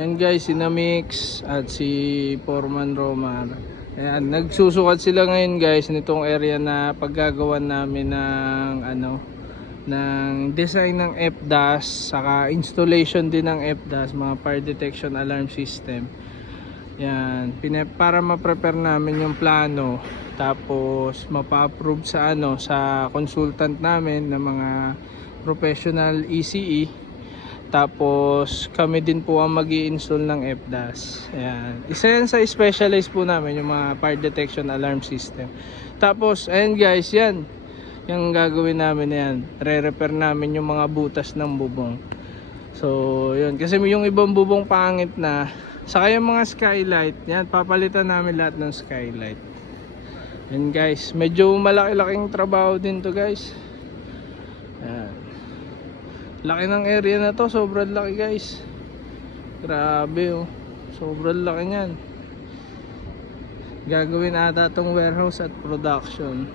Ayan guys, si Namix at si Foreman Romar. Ayan, nagsusukat sila ngayon guys nitong area na paggagawan namin ng ng design ng FDAS saka installation din ng FDAS, mga fire detection alarm system. Yan, para ma-prepare namin yung plano, tapos mapa-approve sa sa consultant namin ng mga professional ECE. Tapos kami din po ang magi-install ng FDAS. Ayan. Isa yan sa specialize po namin, yung mga fire detection alarm system. Tapos ayan guys, yan yung gagawin namin yan. Re-repair namin yung mga butas ng bubong. So yun, kasi yung ibang bubong pangit na. Saka yung mga skylight, yan, papalitan namin lahat ng skylight. Yan guys, medyo malaki-laking trabaho din to guys. Ayan. Laki ng area na to, sobrang laki guys. Grabe oh, sobrang laki niyan. Gagawin ata tong warehouse at production.